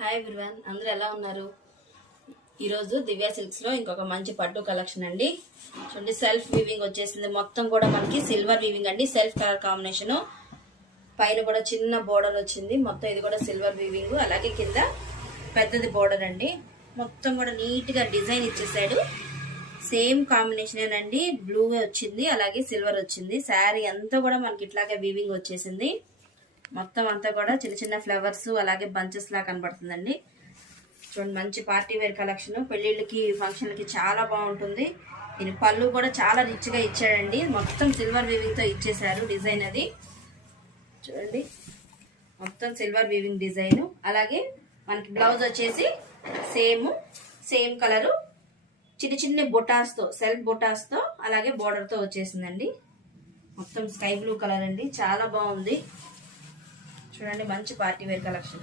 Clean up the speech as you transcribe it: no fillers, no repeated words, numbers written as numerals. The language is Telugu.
హాయ్ ఎవ్రీవన్, అందరూ ఎలా ఉన్నారు? ఈరోజు దివ్య సిల్క్స్లో ఇంకొక మంచి పట్టు కలెక్షన్ అండి. చూడండి, సెల్ఫ్ వీవింగ్ వచ్చేసింది. మొత్తం కూడా మనకి సిల్వర్ వీవింగ్ అండి. సెల్ఫ్ కలర్ కాంబినేషన్, పైన కూడా చిన్న బోర్డర్ వచ్చింది. మొత్తం ఇది కూడా సిల్వర్ వీవింగ్, అలాగే కింద పెద్దది బోర్డర్ అండి. మొత్తం కూడా నీట్గా డిజైన్ ఇచ్చేసాడు. సేమ్ కాంబినేషన్ అండి. బ్లూ వచ్చింది, అలాగే సిల్వర్ వచ్చింది. శారీ అంతా కూడా మనకి ఇట్లాగే వీవింగ్ వచ్చేసింది. మొత్తం అంతా కూడా చిన్న చిన్న ఫ్లవర్స్ అలాగే బంచెస్ లా కనబడుతుందండి. చూడండి, మంచి పార్టీ వేర్ కలెక్షన్. పెళ్లిళ్ళకి ఫంక్షన్లకి చాలా బాగుంటుంది. దీని పళ్ళు కూడా చాలా రిచ్ గా ఇచ్చాడండి. మొత్తం సిల్వర్ వీవింగ్ తో ఇచ్చేసారు డిజైన్. అది చూడండి, మొత్తం సిల్వర్ వీవింగ్ డిజైన్. అలాగే మనకి బ్లౌజ్ వచ్చేసి సేమ్ కలరు, చిన్న చిన్న బొటాస్ తో, సెల్ఫ్ బొటాస్ తో అలాగే బోర్డర్ తో వచ్చేసిందండి. మొత్తం స్కై బ్లూ కలర్ అండి, చాలా బాగుంది. చూడండి, మంచి పార్టీ వేర్ కలెక్షన్.